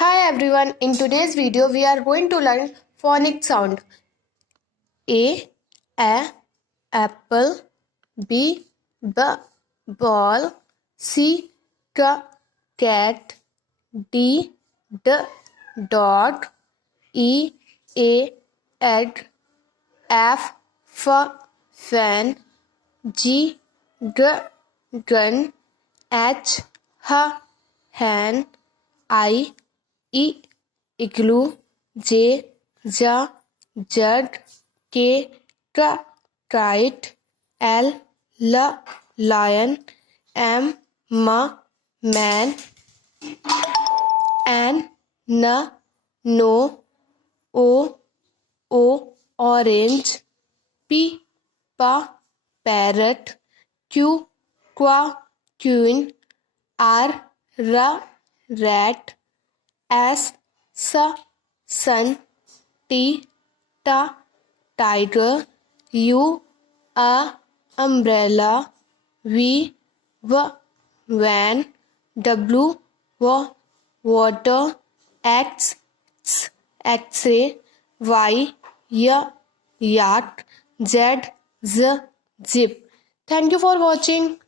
Hi everyone, in today's video we are going to learn phonic sound. A apple, B ball, C cat, D dot, E egg, F fan, G gun, H hen, I igloo, J jug, K kite, L lion, M man, N no, O orange, P parrot, Q queen, R rat, S sun, T tiger, U umbrella, V van, W water, X X-ray, Y yacht, Z zip. Thank you for watching.